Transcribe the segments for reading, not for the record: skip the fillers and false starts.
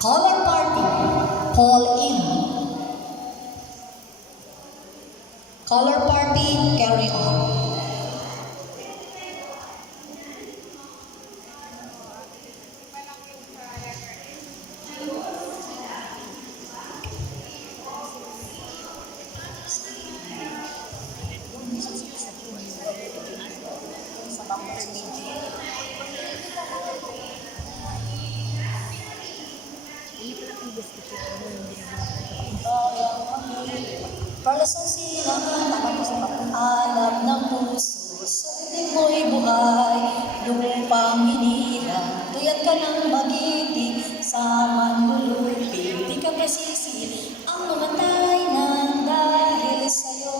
Color party, Paul in. Color party, carry on. Parlasan sila, tapos sa pag-alap ng puso, sa hindi mo'y buhay, lupang hinirang, tuyat ka ng magiting, sa manlulupi, di ka masisi, ang mamatay ng dahil sa'yo.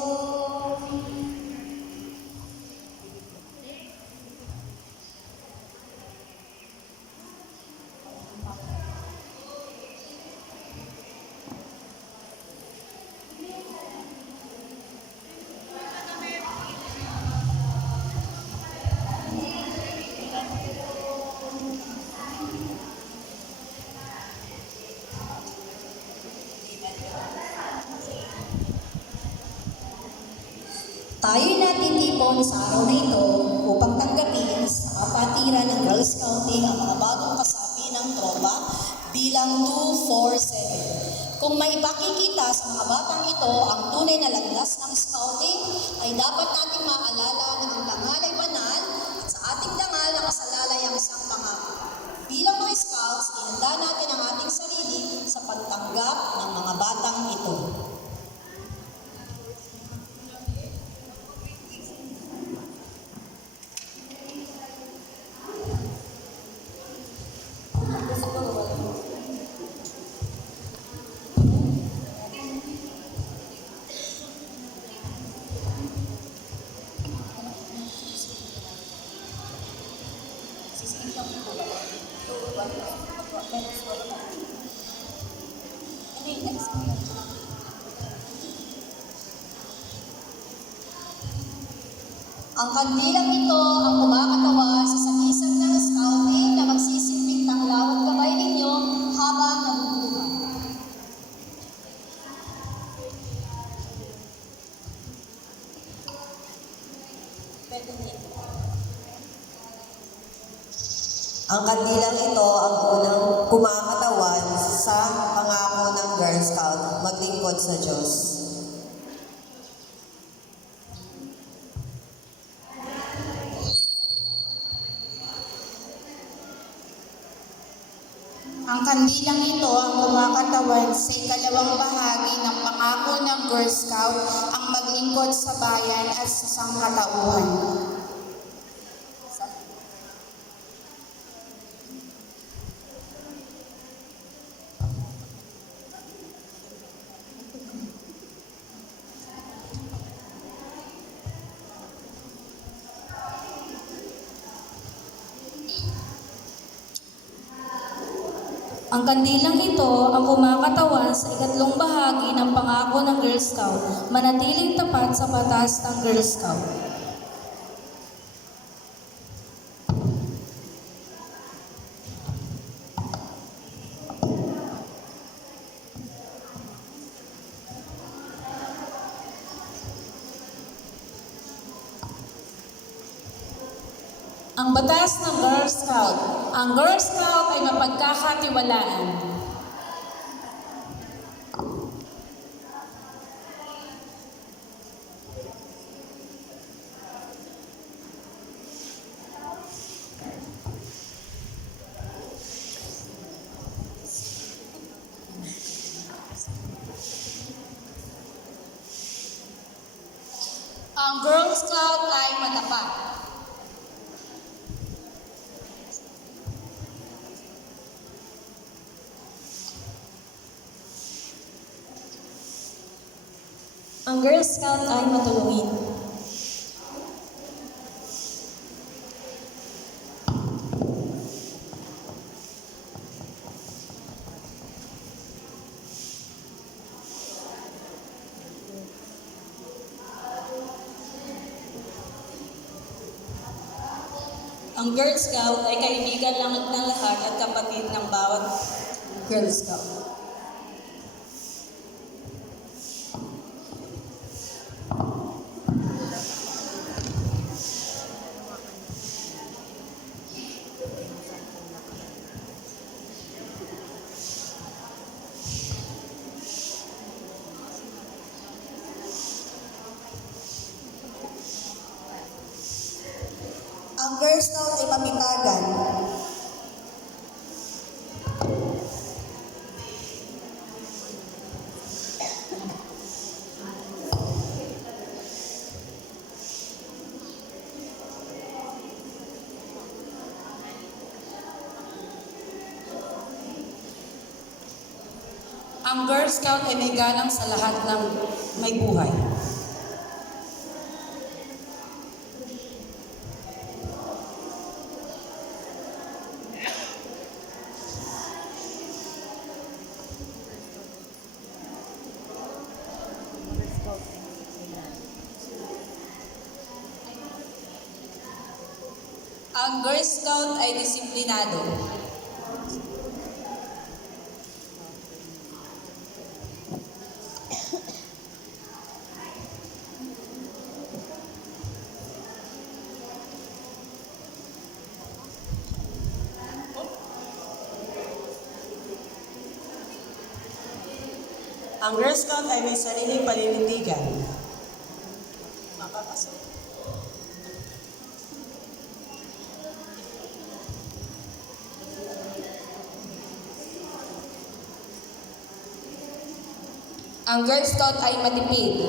Tayo'y natitipon sa araw na ito upang tanggapin sa kapatiran ng Girl Scouting ang mga bagong kasapi ng tropa bilang 247. Kung may ipakikita sa mga batang ito ang tunay na landas ng Scouting, ay dapat nating maalala na ang dangal ay banal at sa ating dangal nakasalalay ang isang pangako. Bilang mga Scouts, inanda natin ang ating sarili sa pagtanggap ng mga batang ito. Ang kandilang ito ang kumakatawan sa sagisag ng Scouting na magsisilbing tanglaw at gabay ninyo habang nabubuhay. Ang kandilang ito ang unang kumakatawan sa pangako ng Girl Scout, maglingkod sa Diyos. Ang kandilang ito ang kumakatawan sa ikalawang bahagi ng pangako ng Girl Scout, ang maglingkod sa bayan at sa sangkatauhan. Ang kandilang ito ang kumakatawan sa ikatlong bahagi ng pangako ng Girl Scout, manatiling tapat sa batas ng Girl Scout. Ang batas ng Girl Scout. Ang Girl Scout ay mapagkakatiwalaan. Ang Girl Scout ay matapat. Ang Girl Scout ay matulungin. Ang Girl Scout ay kaibigan lang ng lahat at kapatid ng bawat Girl Scout. Ang Girl Scout ay pamitagan. Ang Girl Scout ay may galang sa lahat ng may buhay. Ang Girl Scout ay disiplinado. Ang Girl Scout ay may sariling paninindigan. Makapasok. Ang Girl Scout ay matipid.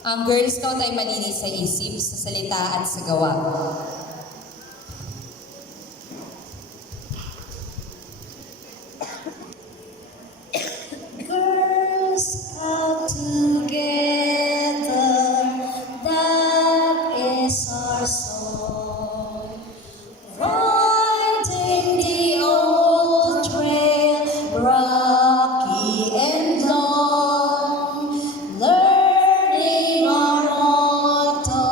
Ang Girl Scout ay malinis sa isip, sa salita at sa gawa. Girl Scout together, that is our song. Riding the old trail, rocky and long, learning our motto,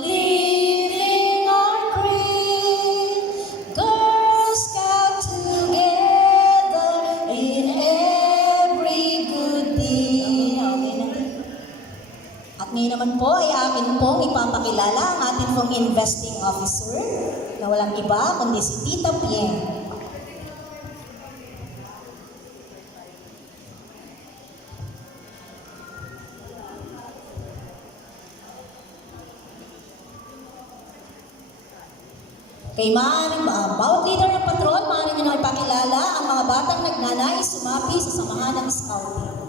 living our creed. Girl Scout together in every good deed. At ngayon naman po ay akin pong ipapakilala ang ating pong investing officer na walang iba kundi si Tita Pien. Kay bawat leader ng patrol, maaari nyo na ipakilala ang mga batang nagnanais sumapi sa samahan ng scouting.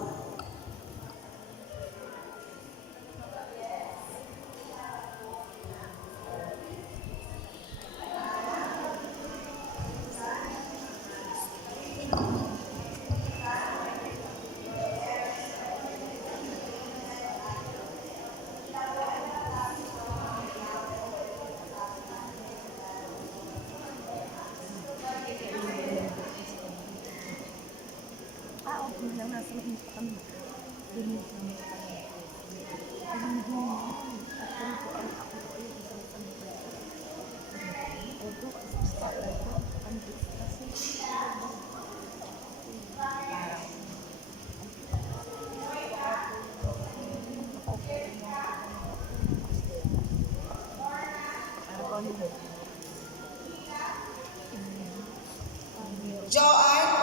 Joanne,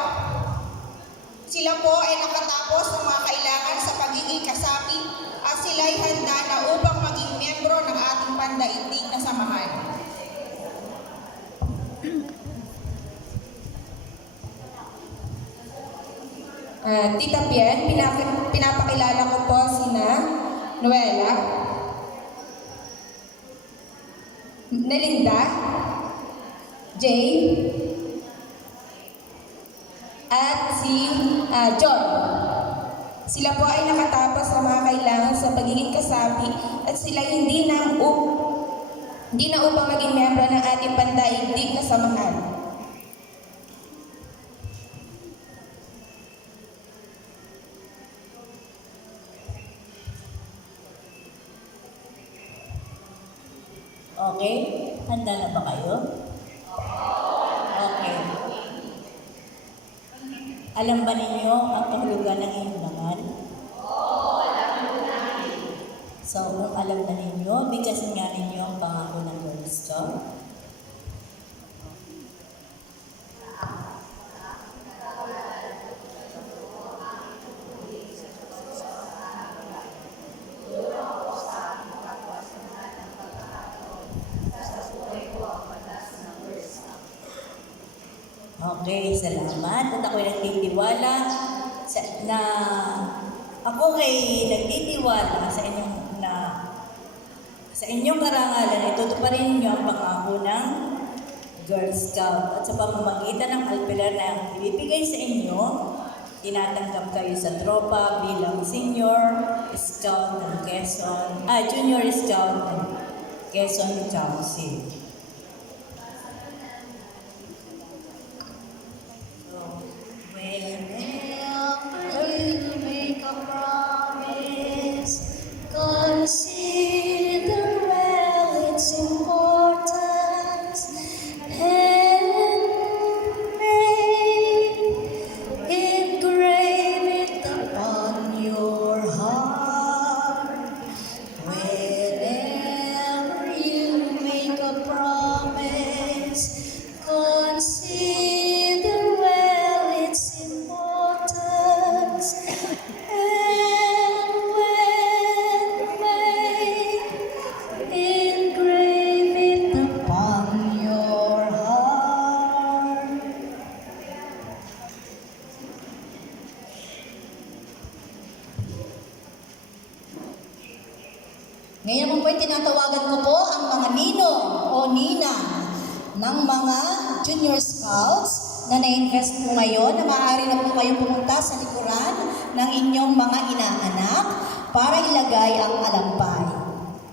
sila po ay nakatapos ng mga kailangan sa pagiging kasapi at sila ay handa na upang maging miyembro ng ating pandaigdig na samahan. Tita Pien, pinapakilala ko po sina Noela, Nelinda, Jay, at si John. Sila po ay nakatapos ng mga kailangan sa pagiging kasapi at sila hindi Hindi na upang maging miyembro ng ating pandaigdig na samahan. Okay? Handa na ba kayo? Okay. Alam ba ninyo ang kahulugan ng inyong laman? So, kung alam na ninyo, bigkasin nga ninyo ang pangako ng Girl Scout. Okay, salamat. At ako'y nagtitiwala na nagtitiwala sa inyong karangalan, itutuparin ninyo ang pangako ng Girl Scout. At sa pamamagitan ng alpilar na ibibigay sa inyo, tinatanggap kayo sa tropa bilang Senior Scout ng Junior Scout ng Quezon Council. Whenever you make a promise, consider well its importance and engrave it upon your heart. Whenever you make a promise, consider well its importance, and when made, engrave it upon your heart. Ngayon naman po tinatawagan ko po ang mga ninong o nina ng mga Junior Scouts na na-invest po ngayon na maaari na po kayong pumunta sa likuran ng inyong mga inaanak para ilagay ang alampay.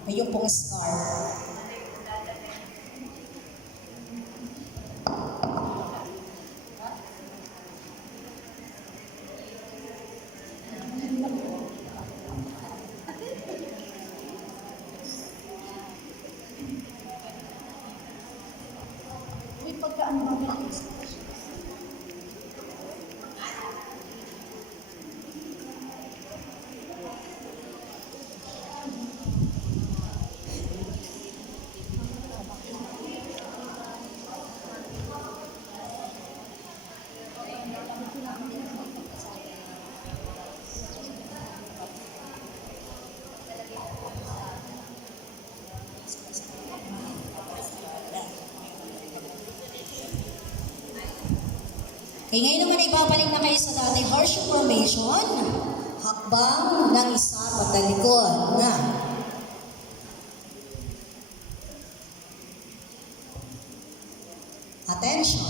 Ayun pong scarf. Uy, pagkaan mo ba? Okay, ngayon naman ay babalik na kayo sa dating horseshoe formation. Hakbang ng isa patalikod na. Attention.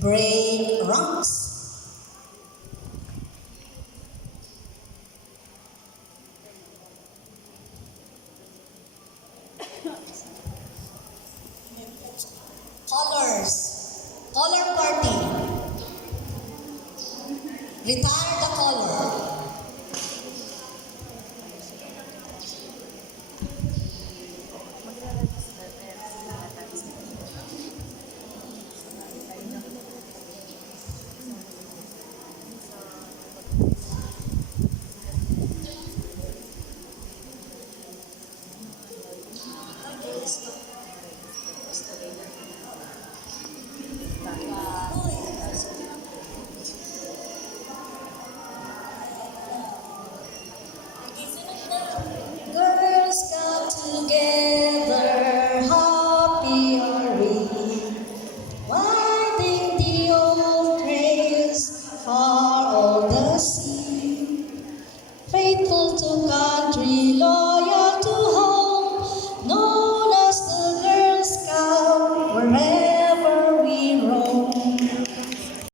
Break ranks. Colors. Color party. Retire the color. Girls got together, happy are we, winding the old trails far o'er the sea, faithful to country, Lord.